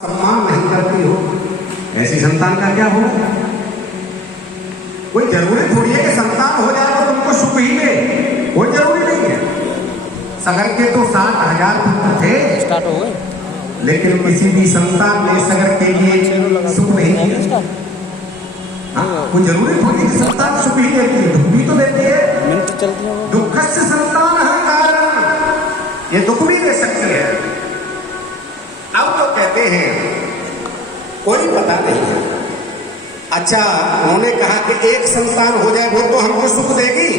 सम्मान नहीं करती हो, ऐसी संतान का क्या हो? कोई जरूरी थोड़ी है कि संतान हो जाए तो तुमको सुख ही दे, कोई जरूरी नहीं है। सगर के तो 60,000 पुत्र थे, स्टार्ट हो गए, लेकिन किसी भी संतान ने सगर के लिए सुख नहीं दिया। कोई जरूरी थोड़ी है कि संतान सुख ही देती है, दुख भी तो देती है। मिनट चलती है, दुख से संतान है कारण, ये दुख भी दे सकती है। अब तो कहते हैं कोई पता नहीं है। अच्छा, उन्होंने कहा कि एक संतान हो जाए वो तो हमको सुख देगी,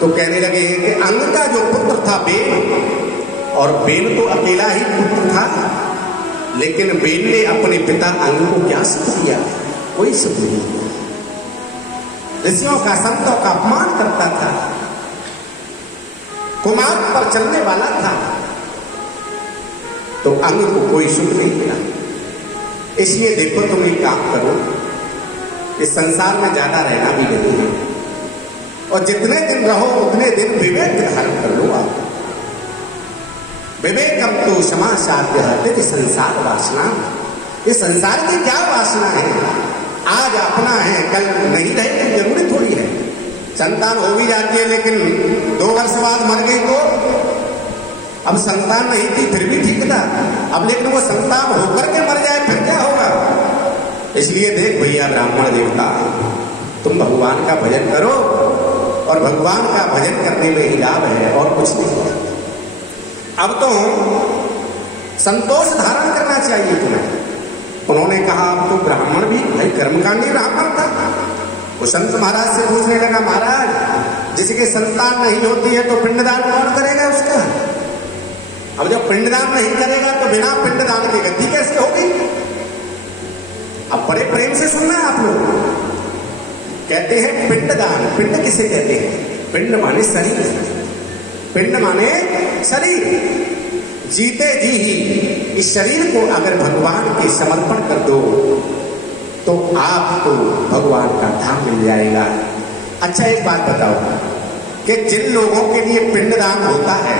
तो कहने लगे कि अंग का जो पुत्र था बेन, और बेन तो अकेला ही पुत्र था, लेकिन बेन ने अपने पिता अंग को क्या सुख दिया? कोई सुख नहीं। ऋषियों का संतों का अपमान करता था, कुमार पर चलने वाला था, तो अंग को कोई सुख नहीं मिला। इसलिए देखो, तुम एक काम करो, इस संसार में ज्यादा रहना भी नहीं है, और जितने दिन रहो उतने दिन विवेक धारण कर लो। आप विवेकम तो क्षमा साध्य संसार वासना, ये संसार की क्या वासना है? आज अपना है, कल नहीं रहेगी, जरूरी थोड़ी है। संतान हो भी जाती है, लेकिन 2 वर्ष बाद मर गई तो अब संतान नहीं थी फिर भी ठीक था, अब लेकिन वो संतान होकर के मर जाए फिर क्या होगा? इसलिए देख भैया ब्राह्मण देवता, तुम भगवान का भजन करो, और भगवान का भजन करने में ही लाभ है और कुछ नहीं है। अब तो संतोष धारण करना चाहिए तुम्हें। उन्होंने कहा अब तो ब्राह्मण भी, भाई कर्मकांडी ब्राह्मण था, वो संत महाराज से पूछने लगा, महाराज जिसकी संतान नहीं होती है तो पिंडदान कौन करेगा उसका? अब जब पिंडदान नहीं करेगा तो बिना पिंडदान की गति कैसे होगी? अब बड़े प्रेम से सुनना है आप लोग। कहते हैं पिंडदान, पिंड किसे कहते हैं? पिंड माने शरीर, पिंड माने शरीर। जीते जी ही इस शरीर को अगर भगवान के समर्पण कर दो तो आपको भगवान का धाम मिल जाएगा। अच्छा, एक बात बताओ कि जिन लोगों के लिए पिंडदान होता है,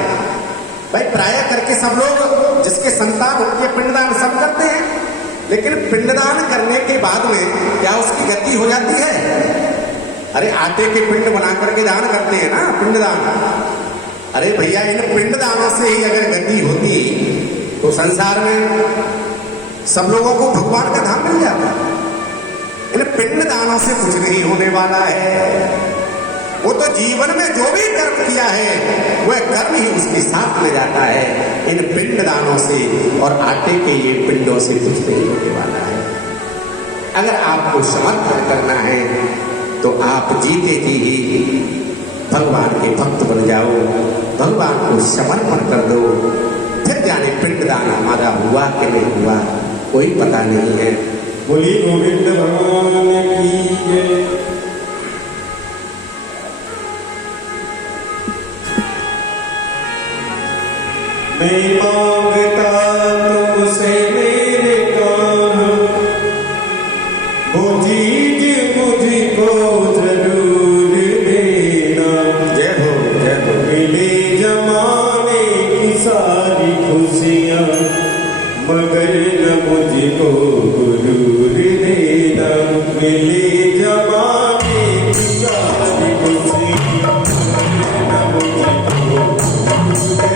भाई प्राय करके सब लोग जिसके संतान होती है पिंडदान सब करते हैं, लेकिन पिंडदान करने के बाद में क्या उसकी गति हो जाती है? अरे आटे के पिंड बना करके दान करते हैं ना, पिंडदान। अरे भैया, इन पिंडदानों से ही अगर गति होती तो संसार में सब लोगों को भगवान का धाम मिल जाता। इन पिंडदानों से कुछ नहीं होने वाला है। वो तो जीवन में जो भी कर्म किया है वह कर्म ही उसके साथ में जाता है। इन पिंडदानों से और आटे के ये पिंडों से कुछ नहीं होने वाला है। अगर आपको समर्पण करना है तो आप जीते जी ही भगवान के भक्त बन जाओ, भगवान को समर्पण कर दो, फिर जाने पिंडदान हमारा हुआ कि नहीं हुआ कोई पता नहीं है। बोली गोविंद भगवान की जय। नहीं मांगता तुमसे मेरे कान, वो चीज मुझको जरूर देना। जय हो, जय हो। मिले जमाने की सारी खुशियाँ, मगर न मुझको गुरूर देना। मिले जमाने की सारी खुशियाँ, मगर न मुझको गुरूर देना।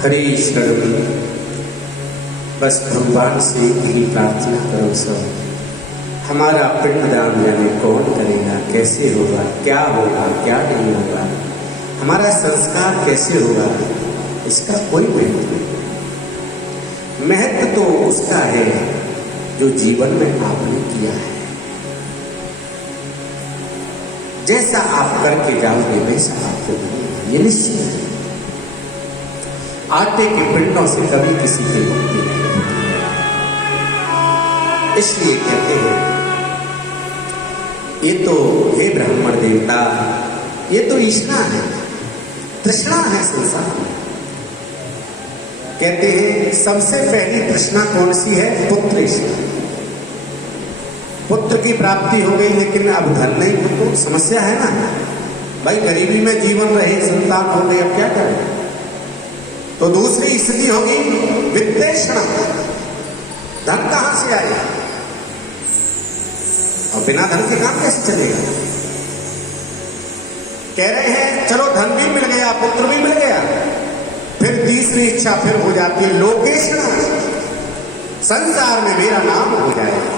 हरे शरण। बस भगवान से यही प्रार्थना करो सब, हमारा पिंडदान जाने कौन करेगा, कैसे होगा, क्या होगा, क्या नहीं होगा, हमारा संस्कार कैसे होगा, इसका कोई महत्व नहीं। महत्व तो उसका है जो जीवन में आपने किया है। जैसा आप करके जाओगे वैसा आपको मिलेगा, ये निश्चित है। आटे के पिंडों से कभी किसी की मुक्ति नहीं होती। इसलिए कहते हैं ये तो हे ब्राह्मण देवता, ये तो ईष्णा है, तृष्णा है संसार में। कहते हैं सबसे पहली तृष्णा कौन सी है? पुत्र ईष्णा। पुत्र की प्राप्ति हो गई लेकिन अब धन नहीं, तो समस्या है ना भाई। गरीबी में जीवन रहे, संतान हो गई, अब क्या करें? तो दूसरी स्थिति होगी वित्तेषणा। धन कहां से आएगा और बिना धन के काम कैसे चलेगा? कह रहे हैं चलो धन भी मिल गया, पुत्र भी मिल गया, फिर तीसरी इच्छा फिर हो जाती है लोकेषणा। संसार में मेरा नाम हो जाएगा।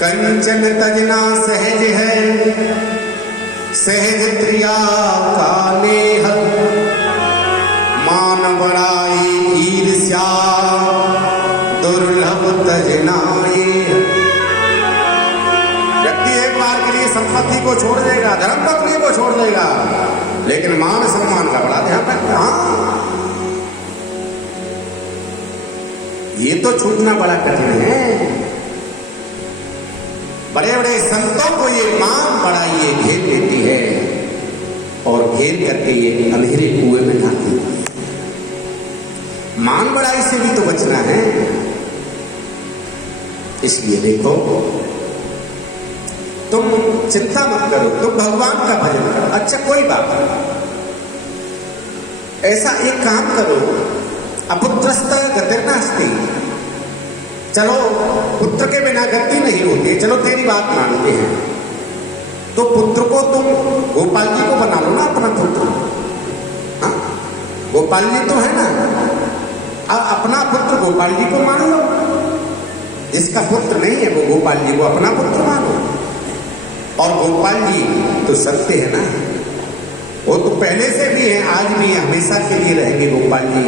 कंचन तजना सहज है, सहज प्रिया कालेह, मान बड़ाई ईर्ष्या दुर्लभ तजनाए। व्यक्ति एक बार के लिए संपत्ति को छोड़ देगा, धर्म पत्नी को छोड़ देगा, लेकिन मान सम्मान का बड़ा ध्यान रखता। हाँ, ये तो छूटना बड़ा कठिन है। बड़े बड़े संतों को ये मान बढ़ाइए घेर लेती है और घेर करके ये अंधेरे कुएं में डाल देती है। मान बढ़ाई से भी तो बचना है। इसलिए देखो, तुम चिंता मत करो, तुम भगवान का भजन करो। अच्छा कोई बात नहीं, ऐसा एक काम करो, अपुत्रस्त गतिर्नास्ति। चलो पुत्र के बिना गति नहीं होती, चलो तेरी बात मानते हैं, तो पुत्र को तुम गोपाल जी को बना लो ना अपना पुत्र। हाँ, गोपाल जी तो है ना, अब अपना पुत्र गोपाल जी को मान लो। जिसका पुत्र नहीं है वो गोपाल जी को अपना पुत्र मानो। और गोपाल जी तो सत्य है ना, वो तो पहले से भी है, आज भी है, हमेशा के लिए रहेंगे गोपाल जी।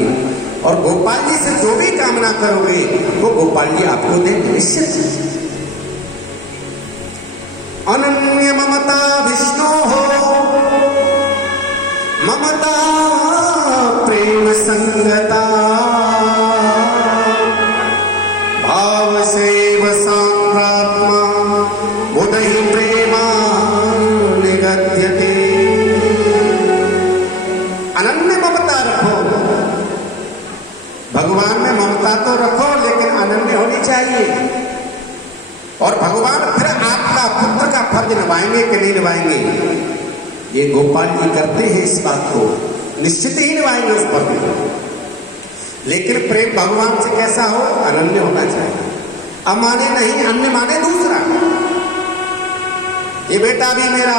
और गोपाल जी से जो भी कामना करोगे वो गोपाल जी आपको देंगे निश्चित। अनन्य ममता विष्णु हो, ममता प्रेम संगता, भाव सेव सांग्रात्मा मुदहि प्रेमा निगद्यते। अनन्य ममता रखो, भगवान में ममता तो रखो लेकिन अनन्य होनी चाहिए। और भगवान फिर आपका पुत्र का फर्ज निभाएंगे कि नहीं निभाएंगे, ये गोपाल जी करते हैं इस बात को, निश्चित ही निभाएंगे उस फर्ज को। लेकिन प्रेम भगवान से कैसा हो? अनन्य होना चाहिए। अब माने नहीं, अन्य माने दूसरा। ये बेटा भी मेरा,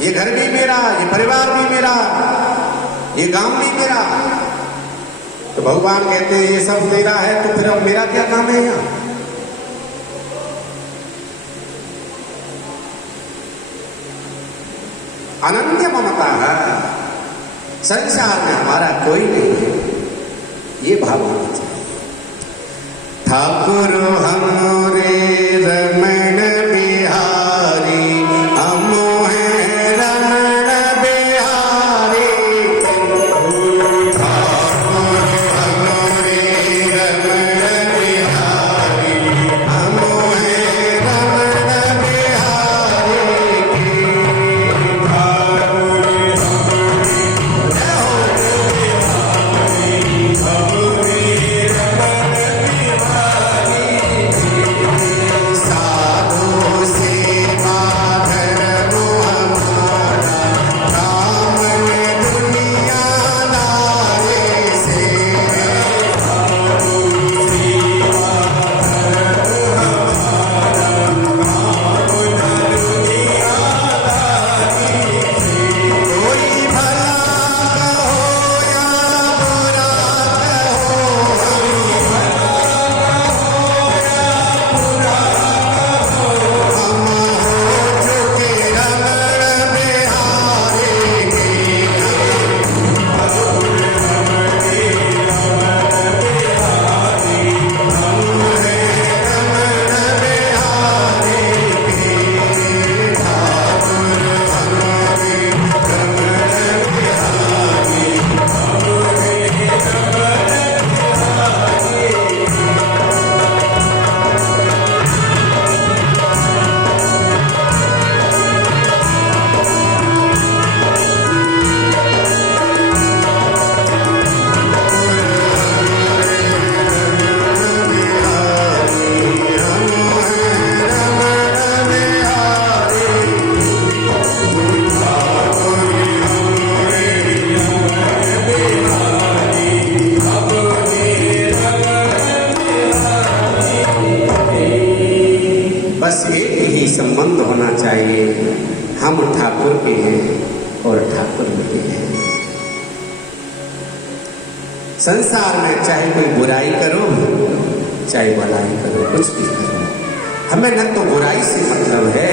ये घर भी मेरा, ये परिवार भी मेरा, ये गांव भी मेरा। तो भगवान कहते हैं ये सब तेरा है, तो फिर अब मेरा क्या काम है यहाँ? अनन्य ममता है, संसार में हमारा कोई नहीं है, ये भाव होना चाहिए। ठाकुर हमरे रमण बिहारी, हम हैं रमण बिहारी। ठाकुर हमरे रमण बिहारी, हम हैं रमण बिहारी। हम ठाकुर के हैं और ठाकुर के हैं। संसार में चाहे कोई बुराई करो चाहे भलाई करो, कुछ भी करो, हमें न तो बुराई से मतलब है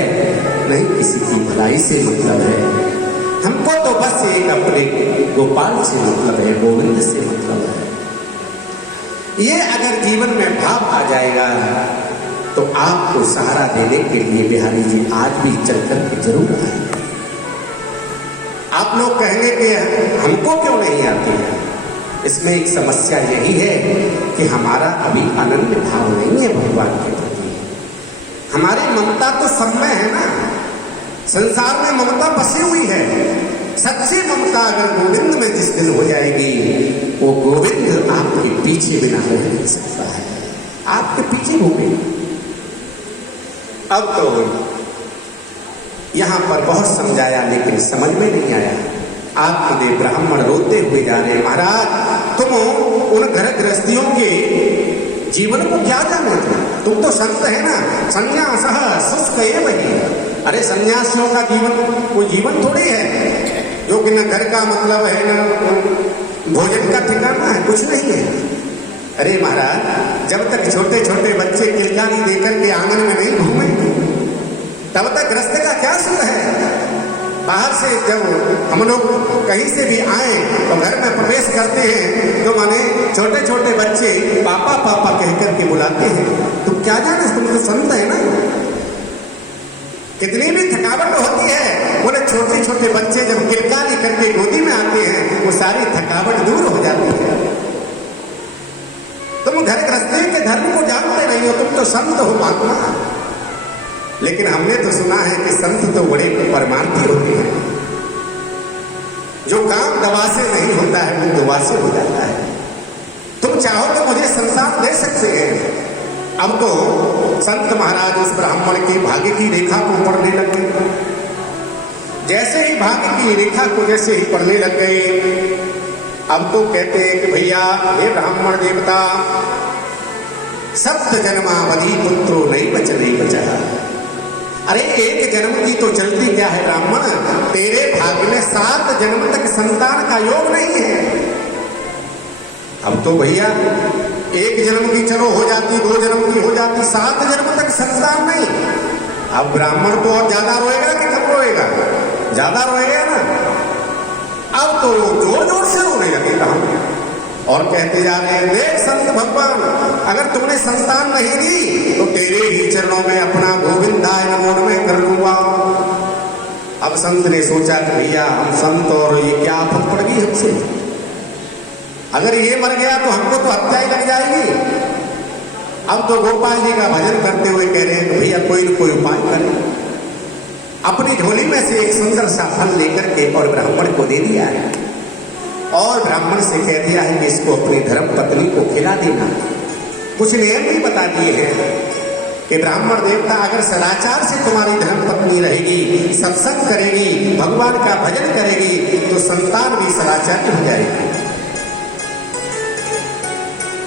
नहीं किसी की भलाई से मतलब है। हमको तो बस एक अपने गोपाल से मतलब है, गोविंद से मतलब है। ये अगर जीवन में भाव आ जाएगा तो आपको सहारा देने के लिए बिहारी जी आज भी चल कर के जरूर आएंगे। आप लोग कहेंगे कि हमको क्यों नहीं आती है, इसमें एक समस्या यही है कि हमारा अभी अनन्य भाव नहीं है भगवान के प्रति। हमारी ममता तो सब में है ना, संसार में ममता बसी हुई है। सच्ची ममता अगर गोविंद में जिस दिन हो जाएगी, वो गोविंद आपके पीछे बिना रह नहीं सकता है, आपके पीछे होंगे। अब तो यहां पर बहुत समझाया लेकिन समझ में नहीं आया। आत्मदेव ब्राह्मण रोते हुए जा रहे, महाराज तुम उन घर गृहस्थियों के जीवन को क्या जाने थे, तुम तो संत है ना, संन्यास शुष्क ये वही। अरे सन्यासियों का जीवन कोई जीवन थोड़ी है जो कि न घर का मतलब है न भोजन का ठिकाना है, कुछ नहीं है। अरे महाराज जब तक छोटे छोटे बच्चे किलकारी देकर के आंगन में नहीं घूमे तब तक गृहस्थ का क्या सुख है। बाहर से जब हम लोग कहीं से भी आए तो घर में प्रवेश करते हैं तो माने छोटे छोटे बच्चे पापा पापा कहकर के बुलाते हैं। तुम क्या जाने, तुम तो संत है ना। कितनी भी थकावट होती है, बोले छोटे छोटे बच्चे जब किलकारी करके गोदी में आते हैं वो सारी थकावट दूर हो जाती है। तुम घर गृहस्थी के धर्म को जानते नहीं हो, तुम तो संत हो महात्मा। लेकिन हमने तो सुना है कि संत तो बड़े परमार्थी होते हैं, जो काम दवा से नहीं होता है वो दुआ से हो जाता है। तुम चाहो तो मुझे संसार दे सकते हैं। अब तो संत महाराज उस ब्राह्मण के भाग्य की रेखा को पढ़ने लग गए। जैसे ही भाग्य की रेखा को जैसे ही पढ़ने लग गए, अब तो कहते हैं कि भैया हे ब्राह्मण देवता, सप्त जन्मावधि पुत्रो नहीं बचा। अरे एक जन्म की तो चलती क्या है ब्राह्मण, तेरे भाग्य में 7 जन्म तक संतान का योग नहीं है। अब तो भैया एक जन्म की चलो हो जाती, 2 जन्म की हो जाती, 7 जन्म तक संतान नहीं। अब ब्राह्मण तो और ज्यादा रोएगा कि कम रोएगा, ज्यादा रोएगा ना। अब तो जोर जोर से रोने लगेगा और कहते जा रहे हैं, देख संत भगवान, अगर तुमने संतान नहीं दी तो तेरे ही चरणों में अपना गोविंदाय नमो नमः कर लूंगा। अब संत ने सोचा कि भैया हम संत और ये क्या आफत पड़ गई हमसे, अगर ये मर गया तो हमको तो हत्या ही लग जाएगी। अब तो गोपाल जी का भजन करते हुए कह रहे हैं कि भैया कोई न कोई उपाय करें। अपनी झोली में से एक सुंदर सा फल लेकर के और ब्राह्मण को दे दिया है और ब्राह्मण से कह दिया है कि इसको अपनी धर्म पत्नी को खिला देना। कुछ नियम भी बता दिए हैं कि ब्राह्मण देवता अगर सदाचार से तुम्हारी धर्म पत्नी रहेगी, सत्संग करेगी, भगवान का भजन करेगी तो संतान भी सदाचारी हो जाएगी।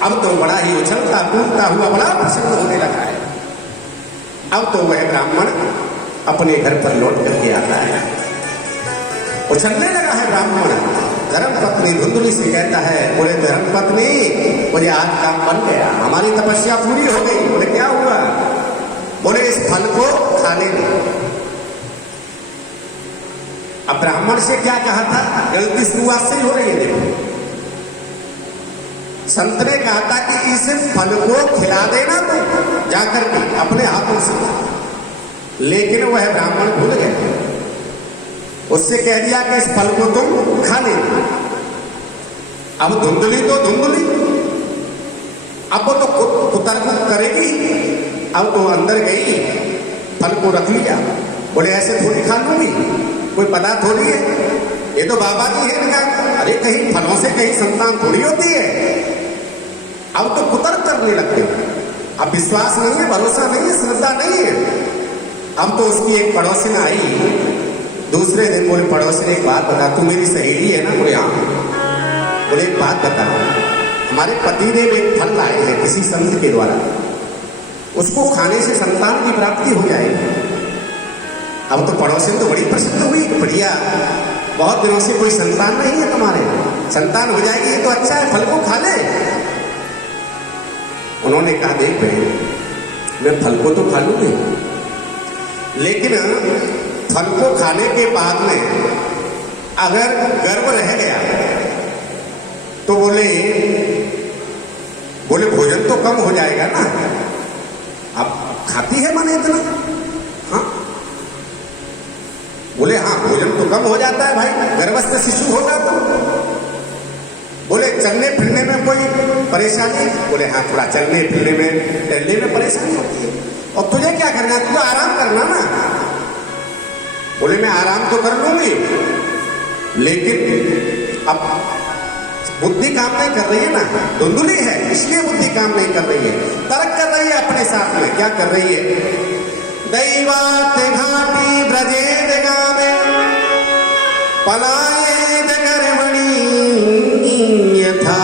अब तो बड़ा ही उछलता कूदता हुआ बड़ा प्रसन्न होने लगा है। अब तो वह ब्राह्मण अपने घर पर लौट करके आता है, उछलने लगा है ब्राह्मण। धर्म पत्नी धुंधली से कहता है, बोले धर्म पत्नी मुझे आज काम बन गया, हमारी तपस्या पूरी हो गई। बोले क्या हुआ? बोले इस फल को खाने दो। अब ब्राह्मण से क्या कहा था, गलती शुरुआत से ही हो रही है। देखो संत ने कहा था कि इस फल को खिला देना तो जाकर के अपने हाथों से, लेकिन वह ब्राह्मण भूल गया। उससे कह दिया कि इस फल को तुम खा लेना। अब धुंधली तो धुंधली, अब वो तो कुतर्क करेगी। अब तो अंदर गई, फल को रख लिया। बोले ऐसे थोड़ी खा लूंगी, कोई पता थोड़ी है, ये तो बाबा जी है इनका। अरे कहीं फलों से कहीं संतान थोड़ी होती है। अब तो कुतर्क करने लगते, अब विश्वास नहीं है, भरोसा नहीं है, श्रद्धा नहीं है। अब तो उसकी एक पड़ोसिन आई दूसरे दिन। बोले पड़ोसी ने एक बात बता, तू मेरी सहेली है ना? बोले हाँ। बोले एक बात बता, हमारे पतिदेव एक फल लाए हैं किसी संत के द्वारा, उसको खाने से संतान की प्राप्ति हो जाएगी। अब तो पड़ोसिन तो बड़ी प्रसिद्ध हुई, बढ़िया, बहुत दिनों से कोई संतान नहीं है तुम्हारे, संतान हो जाएगी ये तो अच्छा है, फल को खा ले। उन्होंने कहा देख बहन, मैं फल को तो खा लूंगी, लेकिन फल को खाने के बाद में अगर गर्भ रह गया तो बोले भोजन तो कम हो जाएगा ना। अब खाती है माने इतना? हाँ, बोले हाँ भोजन तो कम हो जाता है भाई, गर्भस्थ शिशु होगा तो। बोले चलने फिरने में कोई परेशानी? बोले हाँ थोड़ा चलने फिरने में टहलने में परेशानी होती है। और तुझे क्या करना है, तुझे आराम करना ना। बोले मैं आराम तो कर लूंगी, लेकिन अब बुद्धि काम नहीं कर रही है ना, धुंधली है, इसलिए बुद्धि काम नहीं कर रही है, तर्क कर रही है अपने साथ में। क्या कर रही है? दैवात घाटी ब्रजेद गावे पलायेद गर्भणी यथा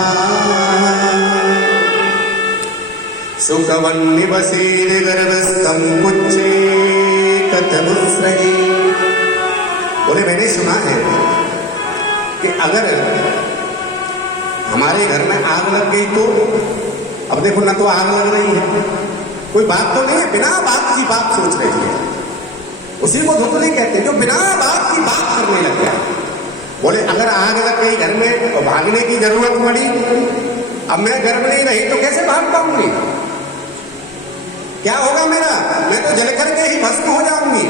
सुखवन्निवसेद गर्भस्थं कुच्चे कथमुस्रहे। बोले मैंने सुना है कि अगर हमारे घर में आग लग गई तो, अब देखो ना तो आग लग रही है, कोई बात तो नहीं है, बिना बात की बात सोच रही है, उसी को धुंधली कहते हैं, जो बिना बात की बात करने लग गया। बोले अगर आग लग गई घर में और भागने की जरूरत पड़ी, अब मैं घर में नहीं रही तो कैसे भाग पाऊंगी? क्या होगा मेरा? मैं तो जल करके ही भस्म हो जाऊंगी।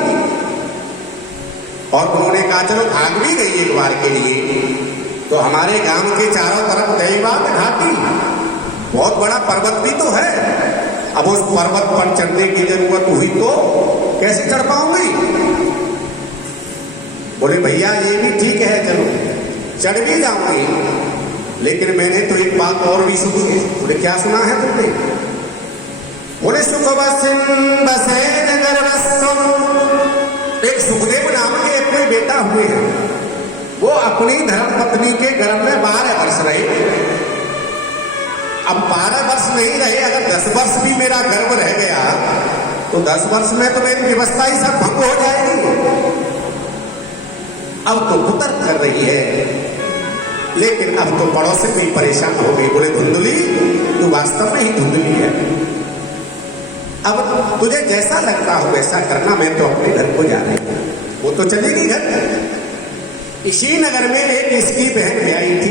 और उन्होंने कहा चलो भाग भी गई एक बार के लिए, तो हमारे गांव के चारों तरफ दैवात घाटी, बहुत बड़ा पर्वत भी तो है, अब उस पर्वत पर चढ़ने की जरूरत हुई तो कैसे चढ़ पाऊंगी? बोले भैया ये भी ठीक है, चलो चढ़ भी जाऊंगी, लेकिन मैंने तो एक बात और भी सुनी है। बोले क्या सुना है तुमने? बोले एक सुखदेव नाम के एक कोई बेटा हुए हैं, वो अपनी धर्म पत्नी के गर्भ में 12 वर्ष रहे। अब 12 वर्ष नहीं रहे, अगर 10 वर्ष भी मेरा गर्भ रह गया तो 10 वर्ष में तो मेरी व्यवस्था ही सब भंग हो जाएगी। अब तो कुतर्क कर रही है, लेकिन अब तो पड़ोसी भी परेशान हो गई। बोले धुंधली, तू वास्तव में ही धुंधली है, अब तुझे जैसा लगता हो वैसा करना, मैं तो अपने घर को जा रही हूं। वो तो चलेगी घर। इसी नगर में एक इसकी बहन आई थी,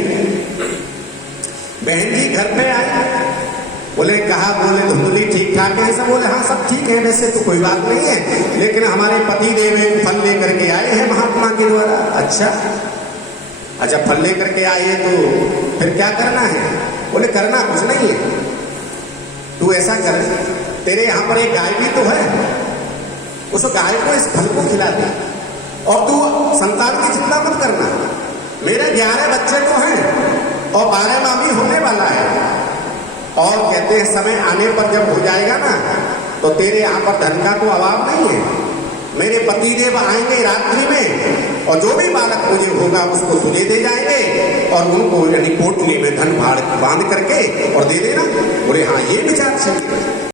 बहन जी घर पे आए, बोले कहा, बोले धुंधली ठीक ठाक है सब? बोले हाँ सब ठीक है, वैसे तो कोई बात नहीं है, लेकिन हमारे पति देव एक फल लेकर के आए हैं महात्मा के द्वारा। अच्छा फल लेकर के आए तो फिर क्या करना है? बोले करना कुछ नहीं है, तू ऐसा कर, तेरे यहाँ पर एक गाय भी तो है, उस गाय को इस फल को खिला दे, और तू संतान की चिंता मत करना, मेरे 11 बच्चे तो हैं और 12वां भी होने वाला है, और कहते हैं समय आने पर जब हो जाएगा ना तो तेरे यहाँ पर धन का तो अभाव नहीं है, मेरे पति देव आएंगे रात्रि में और जो भी बालक मुझे होगा उसको तुझे दे जाएंगे, और उनको यानी पोटली में धन बांध करके और दे देना। बोले हाँ ये विचार सही है।